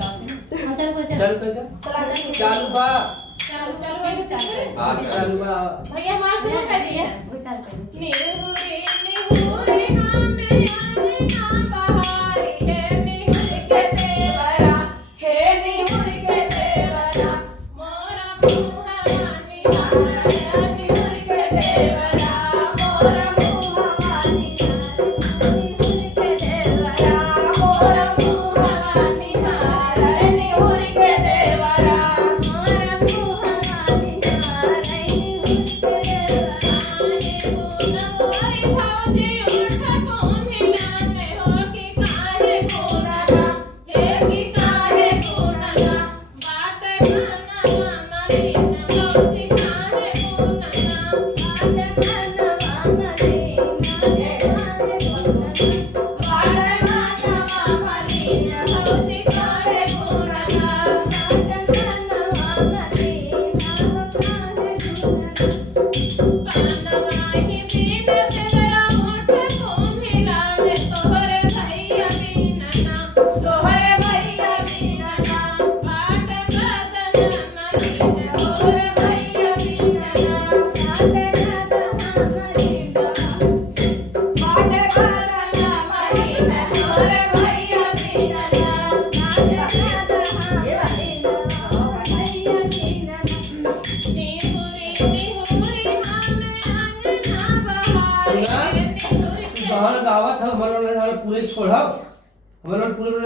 चालू कर दो। चालू बा चालू बा भैया हमारे से कर दिए निहुरी निहुरी हमें अंगना बहारी है निहुर के देवरा हे निहुर के देवरा मोरा मुहा निहारा निहुर के देवरा मोरा मुहा निहारा निहुर के देवरा मोरा मुहा निहारा निहुर के देवरा मोरा मुहा निहारा निहुर के देवरा कोई भौजी उठ कोनिया में हो कि काहे कोना हे कि काहे कोना बाट खाना मामली भौजी काहे कोना बाट खाना मामली माने काहे कोना बाट खाना मामली भौजी काहे कोना बाट खाना मामली काहे कोना कानवाही बीन देवरा उठ कोमिला में तोहरे भैया बीनना तोहरे भैया बीनना बाट बदन मरीन तोहरे भैया बीनना बाट बदन मरीन बाट बदन मरीन तोहरे भैया बीनना बाट बदन मरीन भैया बीनना निहुरी निहुरी हमें अंगना बहारी है निहुर के बाहर गावत हम पूरे छोड़ हम पूरे